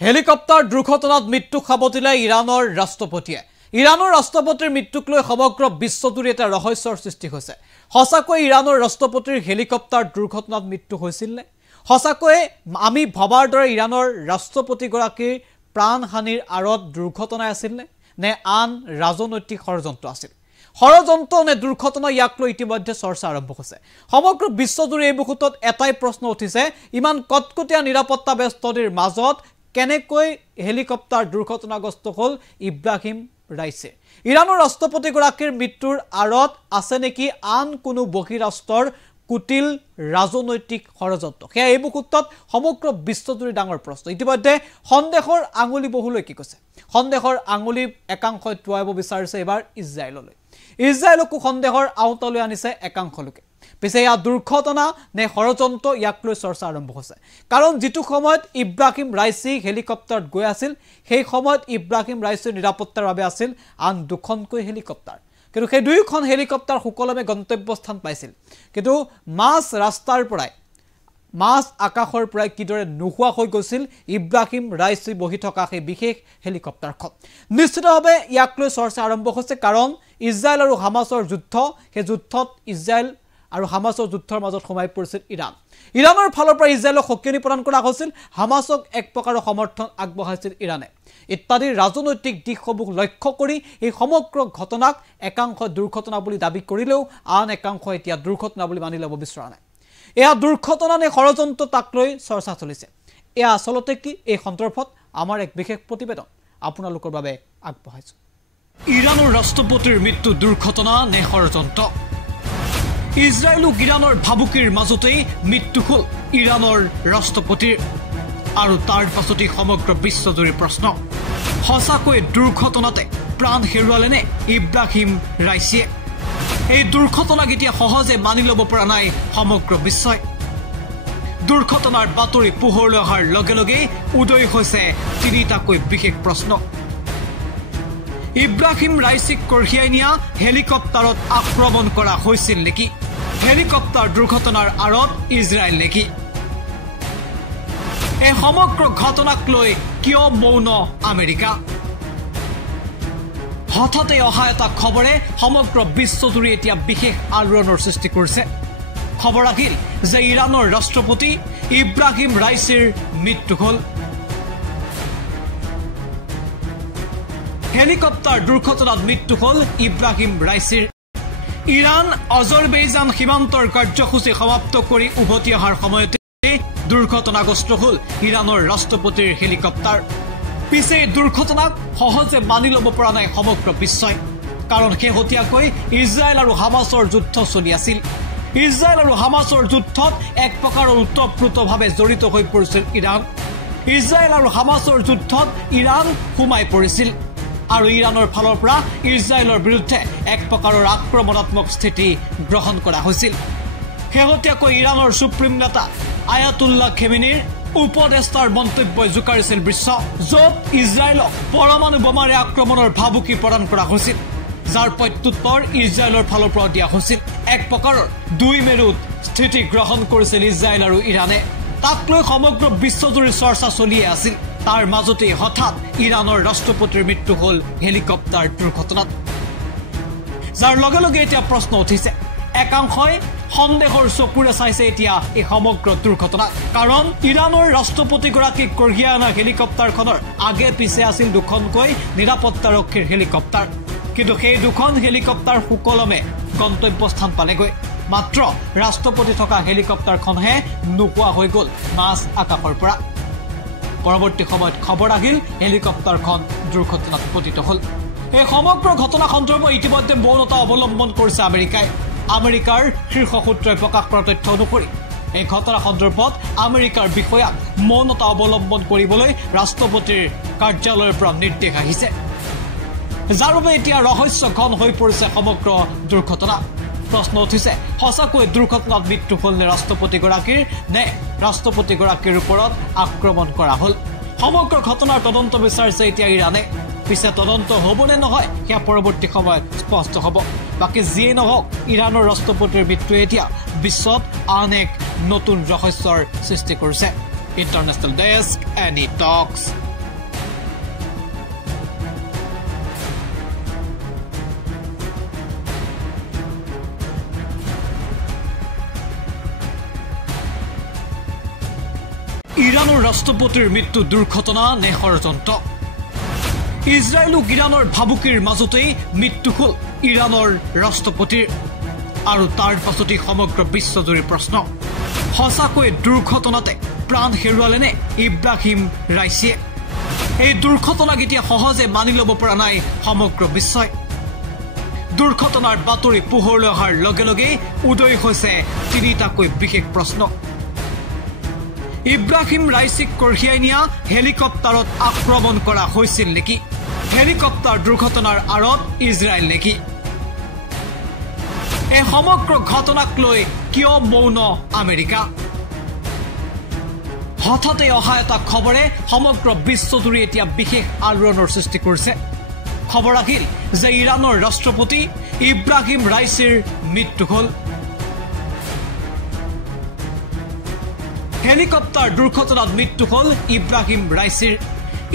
Helicopter দুৰ্ঘটনাত মৃত্যু খাবতিলে ইৰাণৰ ৰাষ্ট্ৰপতিয়ে ইৰাণৰ ৰাষ্ট্ৰপতিৰ মৃত্যুক লৈ সমগ্ৰ বিশ্বজুৰি এটা ৰহস্যৰ সৃষ্টি হৈছে হসাকৈ ইৰাণৰ ৰাষ্ট্ৰপতিৰ হেলিকপ্টাৰ দুৰ্ঘটনাত মৃত্যু হৈছিল নে হসাকৈ আমি ভবাৰ দৰে ইৰাণৰ ৰাষ্ট্ৰপতি গৰাকীৰ প্ৰাণহানিৰ আৰত দুৰ্ঘটনা আছিল নে আন ৰাজনৈতিক ষড়যন্ত্ৰ আছিল ষড়যন্ত্ৰ নে দুৰ্ঘটনা ইয়াক লৈ ইতিমধ্যে চৰ্চা আৰম্ভ হৈছে সমগ্ৰ বিশ্বজুৰি এই মুহূৰ্তত এটাই প্ৰশ্ন উঠিছে ইমান কটকটীয়া নিৰাপত্তা বেষ্টনীৰ মাজত কেনেকৈ হেলিকপ্টাৰ দুৰ্ঘটনাগ্ৰস্ত হল ইব্ৰাহিম ৰাইছে ইৰাণৰ ৰাষ্ট্ৰপতি গৰাকীৰ মৃত্যুৰ আৰত আছে নেকি আন কোনো বহিৰাষ্ট্ৰৰ কুটিল ৰাজনৈতিক ষড়যন্ত্ৰ সেয়া এই মুহূৰ্তত সমগ্ৰ বিশ্বজুৰি ডাঙৰ প্ৰশ্ন ইতিমধ্যে সন্দেহৰ আঙুলি বহুলৈ কি কৈছে সন্দেহৰ আঙুলি একাংশই টুৱাব বিচাৰিছে এবাৰ ইজৰাইলকো সন্দেহৰ আওতালৈ আনিছে একাংশ লোকে পিছে ইয়া দুৰ্ঘটনা নে ষড়যন্ত্ৰ ইয়াক লৈ চৰ্চা আৰম্ভ হৈছে কাৰণ যেটো সময়ত ইব্ৰাহিম ৰাইচি হেলিকপ্টাৰত গৈ আছিল সেই সময়ত ইব্ৰাহিম ৰাইচিৰ নিৰাপত্তাৰ বাবে আছিল আন দুখনকৈ হেলিকপ্টাৰ কিন্তু সেই দুইখন হেলিকপ্টাৰ সুকলমে গন্তব্যস্থান পাইছিল কিন্তু মাছ ৰাস্তাৰ পৰাই মাছ আকাশৰ পৰাই কিদৰে নোহোৱা হৈ গৈছিল ইব্ৰাহিম ৰাইচি বহি থকা সেই বিশেষ হেলিকপ্টাৰখন নিশ্চিতভাৱে ইয়াক লৈ চৰ্চা আৰম্ভ হৈছে কাৰণ ইজৰাইল আৰু হামাছৰ যুদ্ধ সেই যুদ্ধত ইজৰাইল আৰু হামাছৰ যুদ্ধৰ মাজত সোমাই পৰিছিল ইৰাণৰ ফালৰ পৰা ইজৰাইলক শক্তিনি প্ৰদান কৰা হৈছিল হামাছক এক প্ৰকাৰৰ সমৰ্থন আগবঢ়াইছিল ইৰাণে ইত্যাদি ৰাজনৈতিক দিশসমূহ লক্ষ্য কৰি এই সমগ্ৰ ঘটনাক একাংশ দুৰ্ঘটনা বুলি দাবী কৰিলেও আন একাংশ এতিয়া দুৰ্ঘটনা বুলি মানি ল'ব বিচৰা নাই এয়া দুৰ্ঘটনা নে ষড়যন্ত্ৰ তাক লৈ চৰ্চা চলিছে এয়া আচলতে কি এই সন্দৰ্ভত আমাৰ এক বিশেষ প্ৰতিবেদন আপোনালোকৰ বাবে আগবঢ়াইছো ইৰাণৰ ৰাষ্ট্ৰপতিৰ মৃত্যু দুৰ্ঘটনা নে ষড়যন্ত্ৰ ইজৰাইল ও ইৰাণৰ ভাবুকিৰ মাজতেই মৃত্যু হল ইৰাণৰ ৰাষ্ট্ৰপতিৰ আৰু তাৰ পাছতে সমগ্ৰ বিশ্বজুৰি প্ৰশ্ন হসাকৈ দুৰ্ঘটনাতে প্ৰাণ হেৰুৱালে নে ইব্ৰাহিম ৰাইচিয়ে এই দুৰ্ঘটনাক এতিয়া সহজে মানি ল'ব পৰা নাই সমগ্ৰ বিশ্বই দুৰ্ঘটনাৰ বাতৰি পোহৰলৈ অহাৰ লগে লগে উদয় হৈছে তিনিটাকৈ বিশেষ প্ৰশ্ন ইব্ৰাহিম ৰাইচিক কঢ়িয়াই নিয়া হেলিকপ্টাৰত আক্ৰমণ কৰা হৈছিল নেকি হেলিকপ্টাৰ দুৰ্ঘটনাৰ আৰত ইজৰাইল নেকি এই সমগ্ৰ ঘটনাক লৈ কিয় মৌন আমেৰিকা হঠাতে অহা এটা খবৰে সমগ্ৰ বিশ্বজুৰি এতিয়া বিশেষ আলোড়নৰ সৃষ্টি কৰিছে খবৰ আহিল যে ইৰাণৰ ৰাষ্ট্ৰপতি ইব্ৰাহিম ৰাইচিৰ মৃত্যু হল হেলিকপ্টাৰ দুৰ্ঘটনাত মৃত্যু হল ইব্ৰাহিম ৰাইচিৰ ইৰাণ আজাৰবাইজান সীমান্তৰ কাৰ্যসূচী সমাপ্ত কৰি উভতি অহাৰ সময়তে দুৰ্ঘটনাগ্ৰস্ত হল ইৰাণৰ ৰাষ্ট্ৰপতিৰ হেলিকপ্টাৰ পিছে দুৰ্ঘটনাক সহজে মানি ল'ব পৰা নাই সমগ্ৰ বিশ্বই কাৰণ শেহতীয়াকৈ ইজৰাইল আৰু হামাছৰ যুদ্ধ চলি আছিল ইজৰাইল আৰু হামাছৰ যুদ্ধত এক প্ৰকাৰৰ ওতঃপ্ৰোতভাৱে জড়িত হৈ পৰিছিল ইৰাণ ইজৰাইল আৰু হামাছৰ যুদ্ধত ইৰাণ সোমাই পৰিছিল আৰু ইৰাণৰ ফালৰ পৰা ইজৰাইলৰ বিৰুদ্ধে এক প্ৰকাৰৰ আক্ৰমণাত্মক স্থিতি গ্ৰহণ কৰা হৈছিল শেহতীয়াকৈ ইৰাণৰ সুপ্ৰিম নেতা আয়াতুল্লাহ খেমেনীৰ উপদেষ্টাৰ মন্তব্যই জোকাৰিছিল বিশ্ব য'ত ইজৰাইলক পৰমাণু বোমাৰে আক্ৰমণৰ ভাবুকি প্ৰদান কৰা হৈছিল যাৰ প্ৰত্যুত্তৰ ইজৰাইলৰ ফালৰ পৰা দিয়া হৈছিল এক প্ৰকাৰৰ দুই মেৰুত স্থিতি গ্ৰহণ কৰিছিল ইজৰাইল আৰু ইৰাণে তাক লৈ সমগ্ৰ বিশ্বজুৰি চৰ্চা চলিয়ে আছিল তাৰ মাজতে হঠাৎ ইৰাণৰ ৰাষ্ট্ৰপতিৰ মৃত্যু হল হেলিকপ্টাৰ দুৰ্ঘটনাত যাৰ লগে লগে এতিয়া প্ৰশ্ন উঠিছে একাংশই সন্দেহৰ চকুৰে চাইছে এতিয়া এই সমগ্ৰ দুৰ্ঘটনা কাৰণ ইৰাণৰ ৰাষ্ট্ৰপতিগৰাকীক কঢ়িয়াই অনা হেলিকপ্টাৰখনৰ আগে পিছে আছিল দুখনকৈ নিৰাপত্তাৰক্ষীৰ হেলিকপ্টাৰ কিন্তু সেই দুখন হেলিকপ্টাৰ সুকলমে গন্তব্যস্থান পালেগৈ মাত্ৰ ৰাষ্ট্ৰপতি থকা হেলিকপ্টাৰখনহে নোহোৱা হৈ গ'ল মাছ আকাশৰ পৰা পৰৱৰ্তী সময়ত খবৰ আহিল হেলিকপ্টাৰখন দুৰ্ঘটনাত পতিত হল এই সমগ্ৰ ঘটনা সন্দৰ্ভত ইতিমধ্যে মৌনতা অৱলম্বন কৰিছে আমেৰিকাৰ শীৰ্ষ সূত্ৰই প্ৰকাশ কৰা তথ্য অনুসৰি এই ঘটনা সন্দৰ্ভত আমেৰিকাৰ বিষয়াক মৌনতা অৱলম্বন কৰিবলৈ ৰাষ্ট্ৰপতিৰ কাৰ্যালয়ৰ পৰা নিৰ্দেশ আহিছে যাৰ বাবে এতিয়া ৰহস্য ঘন হৈ পৰিছে সমগ্ৰ দুৰ্ঘটনা প্ৰশ্ন উঠিছে হসাকৈ দুৰ্ঘটনাত মৃত্যু হল নে ৰাষ্ট্ৰপতিগৰাকীৰ ওপৰত আক্ৰমণ কৰা হল সমগ্ৰ ঘটনাৰ তদন্ত বিচাৰিছে এতিয়া ইৰাণে পিছে তদন্ত হ'ব নে নহয় সেয়া পৰৱৰ্তী সময়ত স্পষ্ট হ'ব বাকি যিয়ে নহওক ইৰাণৰ ৰাষ্ট্ৰপতিৰ মৃত্যুৱে এতিয়া বিশ্বত আন এক নতুন ৰহস্যৰ সৃষ্টি কৰিছে ইণ্টাৰনেশ্যনেল ডেস্ক এনি টক্স ইৰাণৰ ৰাষ্ট্ৰপতিৰ মৃত্যু দুৰ্ঘটনা নে ষড়যন্ত্ৰ ইজৰাইল ইৰাণৰ ভাবুকিৰ মাজতেই মৃত্যু হ'ল ইৰাণৰ ৰাষ্ট্ৰপতিৰ আৰু তাৰ পাছতেই সমগ্ৰ বিশ্বজুৰি প্ৰশ্ন সঁচাকৈ দুৰ্ঘটনাতে প্ৰাণ হেৰুৱালেনে ইব্ৰাহিম ৰাইছিয়ে এই দুৰ্ঘটনাক এতিয়া সহজে মানি ল'ব পৰা নাই সমগ্ৰ বিশ্বই দুৰ্ঘটনাৰ বাতৰি পোহৰলৈ অহাৰ লগে লগে উদয় হৈছে তিনিটাকৈ বিশেষ প্ৰশ্ন ইব্ৰাহিম ৰাইছিক কঢ়িয়াই নিয়া হেলিকপ্টাৰত আক্ৰমণ কৰা হৈছিল নেকি হেলিকপ্টাৰ দুৰ্ঘটনাৰ আঁৰত ইজৰাইল নেকি এই সমগ্ৰ ঘটনাক লৈ কিয় মৌন আমেৰিকা হঠাতে অহা এটা খবৰে সমগ্ৰ বিশ্বজুৰি এতিয়া বিশেষ আলোড়নৰ সৃষ্টি কৰিছে খবৰ আহিল যে ইৰাণৰ ৰাষ্ট্ৰপতি ইব্ৰাহিম ৰাইছিৰ মৃত্যু হ'ল হেলিকপ্টাৰ দুৰ্ঘটনাত মৃত্যু হ'ল ইব্ৰাহিম ৰাইছিৰ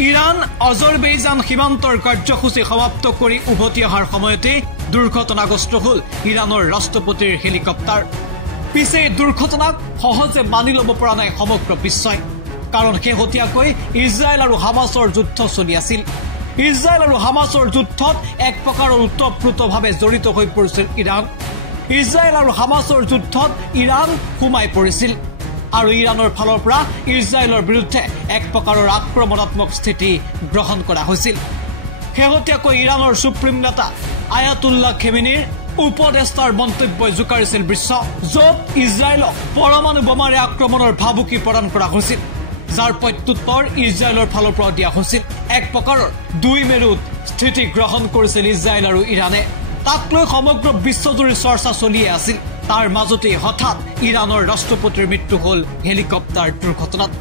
ইৰাণ আজাৰবাইজান সীমান্তৰ কাৰ্যসূচী সমাপ্ত কৰি উভতি অহাৰ সময়তে দুৰ্ঘটনাগ্ৰস্ত হ'ল ইৰাণৰ ৰাষ্ট্ৰপতিৰ হেলিকপ্টাৰ পিছে এই দুৰ্ঘটনাক সহজে মানি ল'ব পৰা নাই সমগ্ৰ বিশ্বই কাৰণ শেহতীয়াকৈ ইজৰাইল আৰু হামাছৰ যুদ্ধ চলি আছিল ইজৰাইল আৰু হামাছৰ যুদ্ধত এক প্ৰকাৰৰ ওতঃপ্ৰোতভাৱে জড়িত হৈ পৰিছিল ইৰাণ ইজৰাইল আৰু হামাছৰ যুদ্ধত ইৰাণ সোমাই পৰিছিল আৰু ইৰাণৰ ফালৰ পৰা ইজৰাইলৰ বিৰুদ্ধে এক প্ৰকাৰৰ আক্ৰমণাত্মক স্থিতি গ্ৰহণ কৰা হৈছিল শেহতীয়াকৈ ইৰাণৰ সুপ্ৰিম নেতা আয়াতুল্লাহ খেমেনীৰ উপদেষ্টাৰ মন্তব্যই জোকাৰিছিল বিশ্ব য'ত ইজৰাইলক পৰমাণু বোমাৰে আক্ৰমণৰ ভাবুকি প্ৰদান কৰা হৈছিল যাৰ প্ৰত্যুত্তৰ ইজৰাইলৰ ফালৰ পৰা দিয়া হৈছিল এক প্ৰকাৰৰ দুই মেৰুত স্থিতি গ্ৰহণ কৰিছিল ইজৰাইল আৰু ইৰাণে তাক লৈ সমগ্ৰ বিশ্বজুৰি চৰ্চা চলিয়ে আছিল তাৰ মাজতে হঠাৎ ইৰাণৰ ৰাষ্ট্ৰপতিৰ মৃত্যু হ'ল হেলিকপ্টাৰ দুৰ্ঘটনাত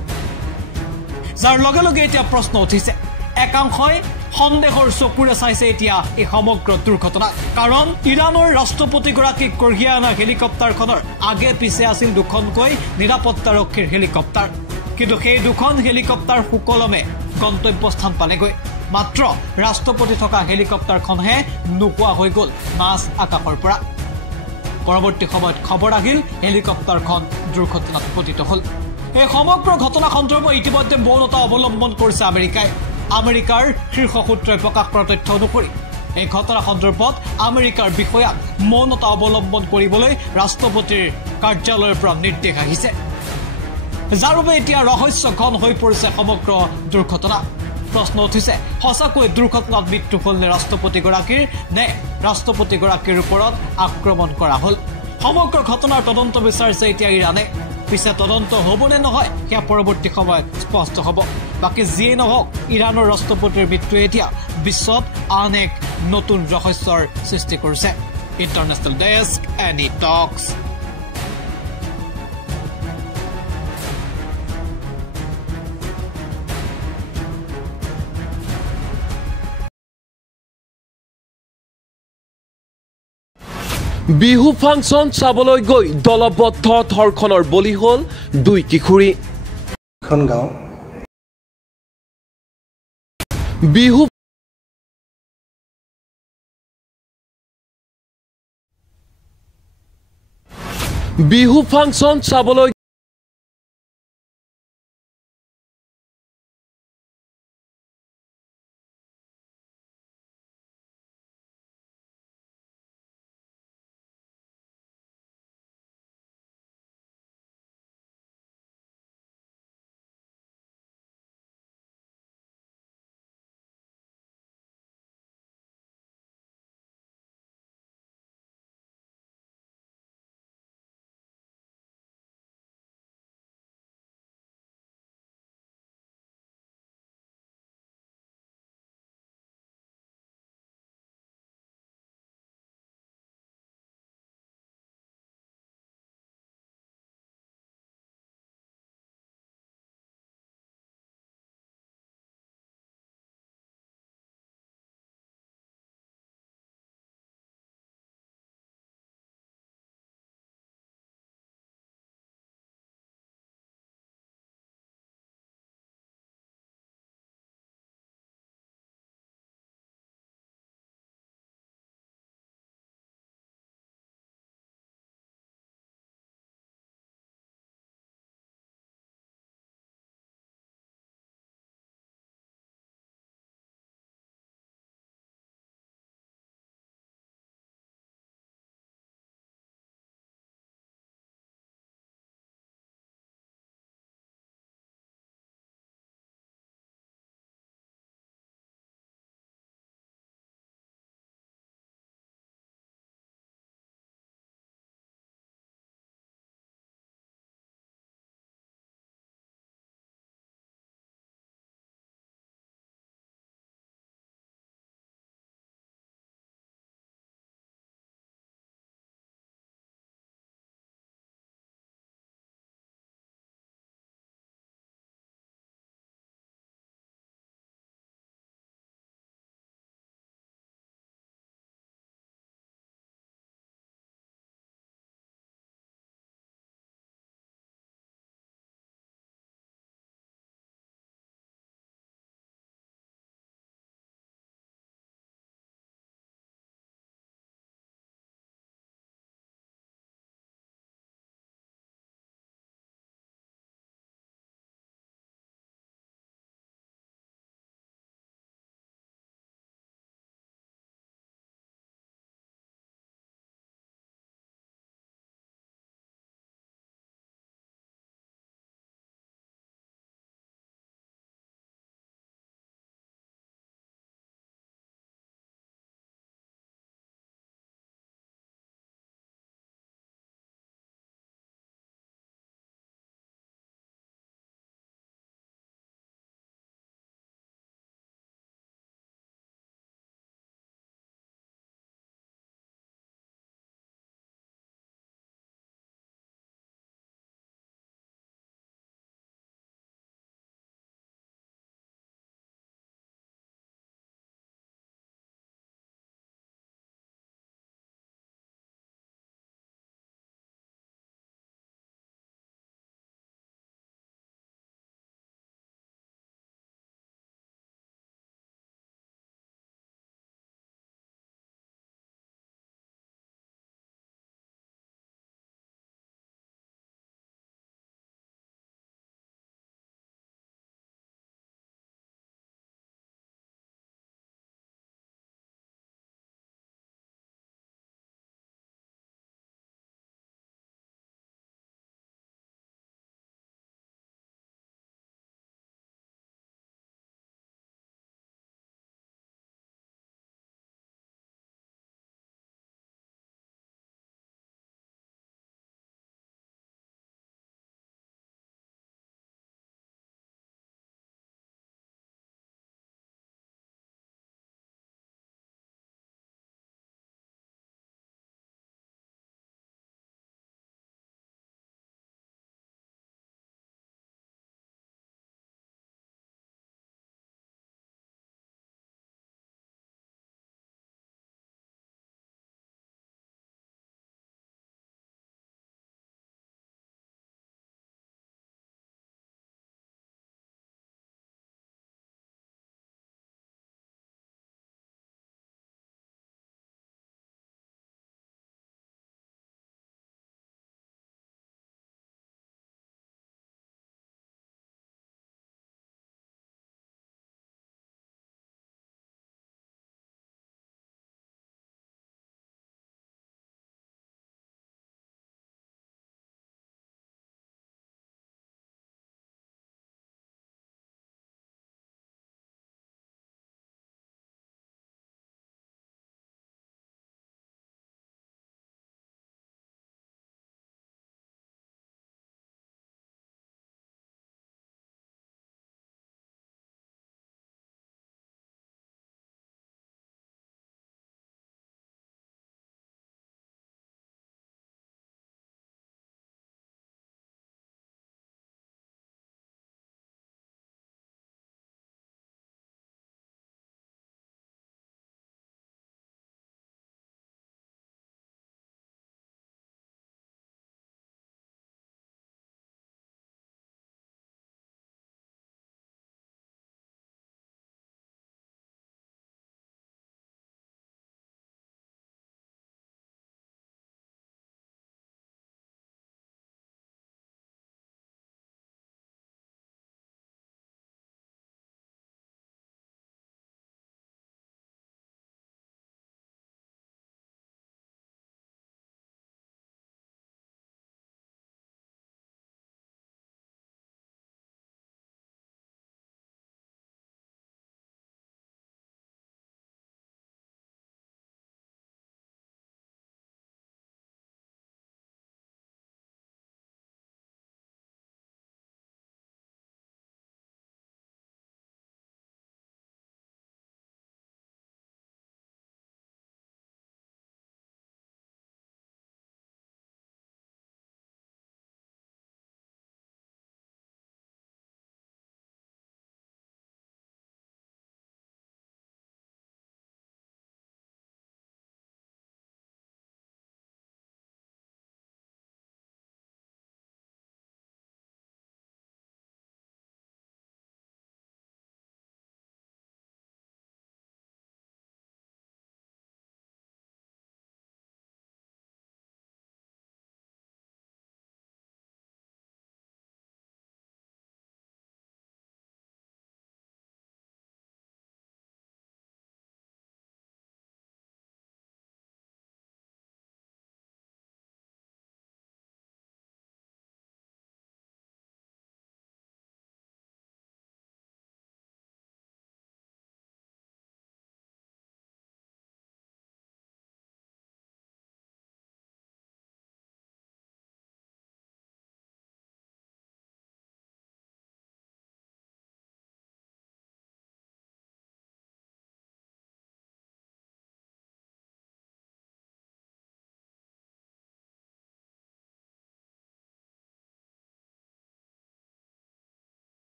যাৰ লগে লগে এতিয়া প্ৰশ্ন উঠিছে একাংশই সন্দেহৰ চকুৰে চাইছে এতিয়া এই সমগ্ৰ দুৰ্ঘটনা কাৰণ ইৰাণৰ ৰাষ্ট্ৰপতিগৰাকীক কঢ়িয়াই অনা হেলিকপ্টাৰখনৰ আগে পিছে আছিল দুখনকৈ নিৰাপত্তাৰক্ষীৰ হেলিকপ্টাৰ কিন্তু সেই দুখন হেলিকপ্টাৰ সুকলমে গন্তব্যস্থান পালেগৈ মাত্ৰ ৰাষ্ট্ৰপতি থকা হেলিকপ্টাৰখনহে নোপোৱা হৈ গ'ল মাজ আকাশৰ পৰা পৰৱৰ্তী সময়ত খবৰ আহিল হেলিকপ্টাৰখন দুৰ্ঘটনাত পতিত হ'ল এই সমগ্ৰ ঘটনা সন্দৰ্ভত ইতিমধ্যে মৌনতা অৱলম্বন কৰিছে আমেৰিকাই আমেৰিকাৰ শীৰ্ষ সূত্ৰই প্ৰকাশ কৰা তথ্য অনুসৰি এই ঘটনা সন্দৰ্ভত আমেৰিকাৰ বিষয়াক মৌনতা অৱলম্বন কৰিবলৈ ৰাষ্ট্ৰপতিৰ কাৰ্যালয়ৰ পৰা নিৰ্দেশ আহিছে যাৰ বাবে এতিয়া ৰহস্যঘন হৈ পৰিছে সমগ্ৰ দুৰ্ঘটনা প্ৰশ্ন উঠিছে সঁচাকৈ দুৰ্ঘটনাত মৃত্যু হ'ল নে ৰাষ্ট্ৰপতিগৰাকীৰ নে ৰাষ্ট্ৰপতিগৰাকীৰ ওপৰত আক্ৰমণ কৰা হ'ল সমগ্ৰ ঘটনাৰ তদন্ত বিচাৰিছে এতিয়া ইৰাণে পিছে তদন্ত হ'ব নে নহয় সেয়া পৰৱৰ্তী সময়ত স্পষ্ট হ'ব বাকী যিয়ে নহওক ইৰাণৰ ৰাষ্ট্ৰপতিৰ মৃত্যুৱে এতিয়া বিশ্বত আন এক নতুন ৰহস্যৰ সৃষ্টি কৰিছে ইণ্টাৰনেশ্যনেল ডেস্ক এনি টক্স বিহু ফাংচন চাবলৈ গৈ দলবদ্ধ ধৰ্ষণৰ বলি হ'ল দুই কিশোৰী বিহু ফাংচন চাবলৈ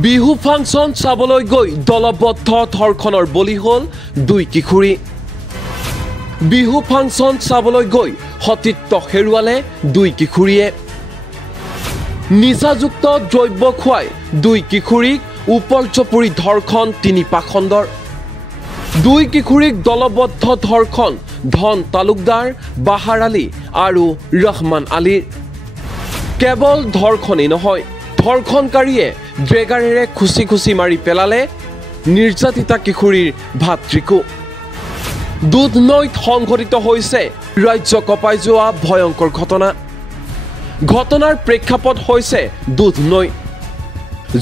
বিহু ফাংচন চাবলৈ গৈ দলবদ্ধ ধৰ্ষণৰ বলি হ'ল 2 কিশোৰী বিহু ফাংচন চাবলৈ গৈ সতীত্ব হেৰুৱালে 2 কিশোৰীয়ে নিচাযুক্ত দ্ৰব্য খুৱাই 2 কিশোৰীক উপৰ্যপৰি ধৰ্ষণ 3 পাখণ্ডৰ 2 কিশোৰীক দলবদ্ধ ধৰ্ষণ ধন তালুকদাৰ বাহাৰ আলী আৰু ৰহমান আলীৰ কেৱল ধৰ্ষণেই নহয় ধৰ্ষণকাৰীয়ে ড্ৰেগাৰেৰে খুচি খুচি মাৰি পেলালে নিৰ্যাতিতা কিশোৰীৰ ভাতৃকো দুধনৈত সংঘটিত হৈছে ৰাজ্য কঁপাই যোৱা ভয়ংকৰ ঘটনাৰ প্ৰেক্ষাপট হৈছে দুধনৈ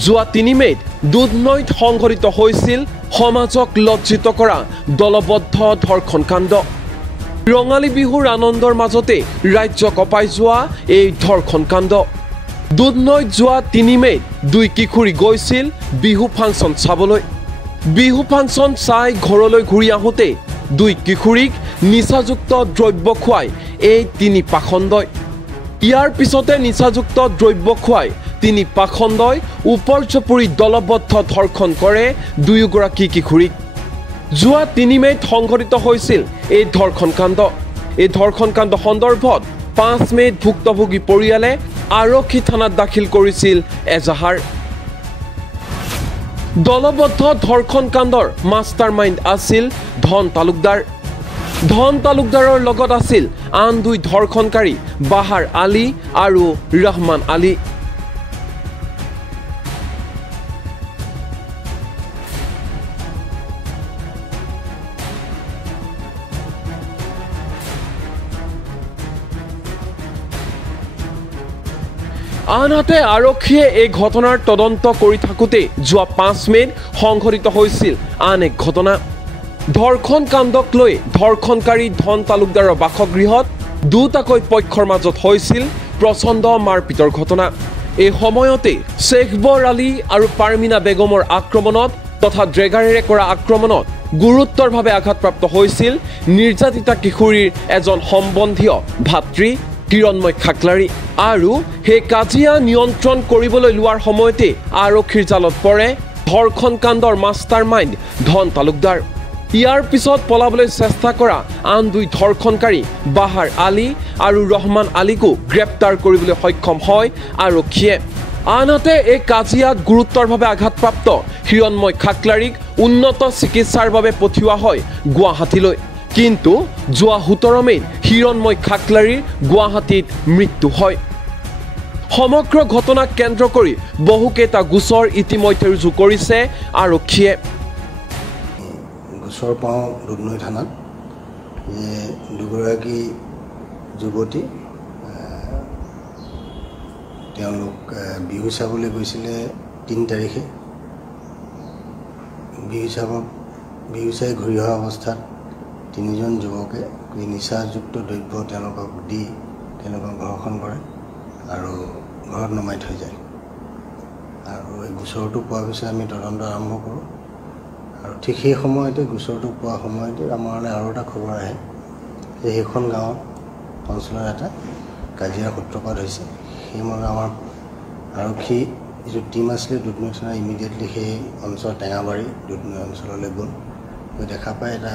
যোৱা 3 মে'ত দুধনৈত সংঘটিত হৈছিল সমাজক লজ্জিত কৰা দলবদ্ধ ধৰ্ষণ কাণ্ড ৰঙালী বিহুৰ আনন্দৰ মাজতে ৰাজ্য কঁপাই যোৱা এই ধৰ্ষণ কাণ্ড দুধনৈত যোৱা 3 মে'ত 2 কিশোৰী গৈছিল বিহু ফাংচন চাবলৈ বিহু ফাংচন চাই ঘৰলৈ ঘূৰি আহোঁতে 2 কিশোৰীক নিচাযুক্ত দ্ৰব্য খুৱাই এই 3 পাখণ্ডই ইয়াৰ পিছতে নিচাযুক্ত দ্ৰব্য খুৱাই 3 পাখণ্ডই উপৰ্যপৰি দলবদ্ধ ধৰ্ষণ কৰে 2গৰাকী কিশোৰীক যোৱা 3 মে'ত সংঘটিত হৈছিল এই ধৰ্ষণ কাণ্ড সন্দৰ্ভত 5 মে'ত ভুক্তভোগী পৰিয়ালে আৰক্ষী থানাত দাখিল কৰিছিল এজাহাৰ দলবদ্ধ ধৰ্ষণ কাণ্ডৰ মাষ্টাৰ মাইণ্ড আছিল ধন তালুকদাৰৰ লগত আছিল আন 2 ধৰ্ষণকাৰী বাহাৰ আলী আৰু ৰহমান আলী আনহাতে আৰক্ষীয়ে এই ঘটনাৰ তদন্ত কৰি থাকোঁতে যোৱা 5 মে'ত সংঘটিত হৈছিল আন এক ঘটনা ধৰ্ষণ কাণ্ডক লৈ ধৰ্ষণকাৰী ধন তালুকদাৰৰ বাসগৃহত দুটাকৈ পক্ষৰ মাজত হৈছিল প্ৰচণ্ড মাৰপিটৰ ঘটনা এই সময়তে শেখবৰ আলী আৰু পাৰমিনা বেগমৰ আক্ৰমণত তথা ড্ৰেগাৰেৰে কৰা আক্ৰমণত গুৰুতৰভাৱে আঘাতপ্ৰাপ্ত হৈছিল নিৰ্যাতিতা কিশোৰীৰ এজন সম্বন্ধীয় ভাতৃ হিৰণময় খাকলাৰী আৰু সেই কাজিয়া নিয়ন্ত্ৰণ কৰিবলৈ লোৱাৰ সময়তে আৰক্ষীৰ জালত পৰে ধৰ্ষণ কাণ্ডৰ মাষ্টাৰ মাইণ্ড ধন তালুকদাৰ ইয়াৰ পিছত পলাবলৈ চেষ্টা কৰা আন 2 ধৰ্ষণকাৰী বাহাৰ আলী আৰু ৰহমান আলীকো গ্ৰেপ্তাৰ কৰিবলৈ সক্ষম হয় আৰক্ষীয়ে আনহাতে এই কাজিয়াত গুৰুতৰভাৱে আঘাতপ্ৰাপ্ত হিৰণময় খাকলাৰীক উন্নত চিকিৎসাৰ বাবে পঠিওৱা হয় গুৱাহাটীলৈ কিন্তু যোৱা 17 মে'ত হিৰণময় খাকলাৰীৰ গুৱাহাটীত মৃত্যু হয় সমগ্ৰ ঘটনাক কেন্দ্ৰ কৰি বহুকেইটা গোচৰ ইতিমধ্যে ৰুজু কৰিছে আৰক্ষীয়ে গোচৰ পাওঁ দুধনৈ থানাত যে 2গৰাকী যুৱতী তেওঁলোক বিহু চাবলৈ গৈছিলে 3 তাৰিখে বিহু চাই ঘূৰি অহা অৱস্থাত 3জন যুৱকে নিচাযুক্ত দ্ৰব্য তেওঁলোকক দি তেওঁলোকক ধৰ্ষণ কৰে আৰু ঘৰত নমাই থৈ যায় আৰু এই গোচৰটো পোৱাৰ পিছত আমি তদন্ত আৰম্ভ কৰোঁ আৰু ঠিক সেই সময়তে গোচৰটো পোৱাৰ সময়তে আমালৈ আৰু এটা খবৰ আহে যে সেইখন গাঁৱত অঞ্চলৰ এটা কাজিয়াৰ সূত্ৰপাত হৈছে সেইমৰ্মে আমাৰ আৰক্ষী যিটো টীম আছিলে দুধনৈ থানা ইমিডিয়েটলি সেই অঞ্চল টেঙাবাৰী দুধনৈ অঞ্চললৈ গ'ল গৈ দেখা পায় এটা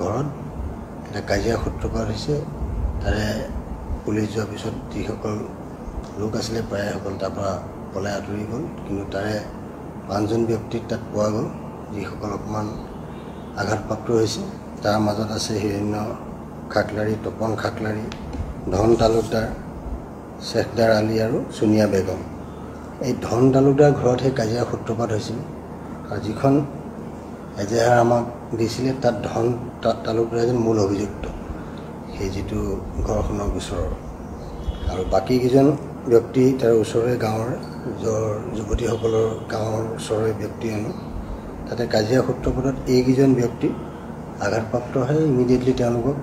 ঘৰত এটা কাজিয়া সূত্ৰপাত হৈছে তাৰে পুলিচ যোৱাৰ পিছত যিসকল লোক আছিলে প্ৰায়সকল তাৰ পৰা পলাই আঁতৰি গ'ল কিন্তু তাৰে 5জন ব্যক্তিক তাত পোৱা গ'ল যিসকল অকণমান আঘাতপ্ৰাপ্ত হৈছে তাৰ মাজত আছে হিৰণ্য খাকলাৰী তপন খাকলাৰী ধন তালুকদাৰ শেখদাৰ আলী আৰু সোনিয়া বেগম এই ধন তালুকদাৰ ঘৰত সেই কাজিয়া সূত্ৰপাত হৈছিল আৰু যিখন এজাহাৰ আমাক দিছিলে তাত ধন তালুকদাৰ এজন মূল অভিযুক্ত সেই যিটো ঘৰখনৰ গোচৰৰ আৰু বাকী কেইজন ব্যক্তি তাৰ ওচৰৰে গাঁৱৰ যুৱতীসকলৰ গাঁৱৰ ওচৰৰে ব্যক্তি আনো তাতে কাজিয়া সূত্ৰপাতত এইকেইজন ব্যক্তি আঘাতপ্ৰাপ্ত হয় ইমিডিয়েটলি তেওঁলোকক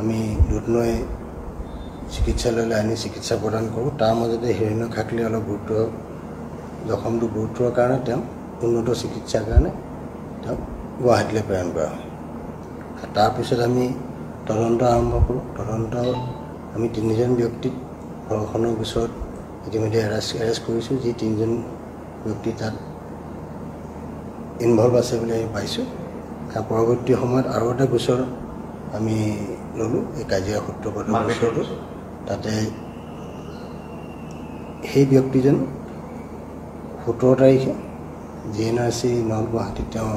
আমি দুধনৈ চিকিৎসালয়লৈ আনি চিকিৎসা প্ৰদান কৰোঁ তাৰ মাজতে হিৰণ্য খাকলাৰী অলপ জখমটো গুৰুত্বৰ কাৰণে তেওঁ উন্নত চিকিৎসাৰ কাৰণে তেওঁক গুৱাহাটীলৈ প্ৰেৰণ কৰা হয় তাৰপিছত আমি তদন্ত আৰম্ভ কৰোঁ তদন্ত আমি 3জন ব্যক্তিক ধৰ্ষণৰ গোচৰত ইতিমধ্যে এৰেষ্ট কৰিছোঁ যি 3জন ব্যক্তি তাত ইনভলভ আছে বুলি আমি পাইছোঁ। পৰৱৰ্তী সময়ত আৰু এটা গোচৰ আমি ল'লোঁ, এই কাজিয়া সূত্ৰপাতৰ গোচৰটো। তাতে সেই ব্যক্তিজন 17 তাৰিখে GNRC নৰ্থ গুৱাহাটীত তেওঁ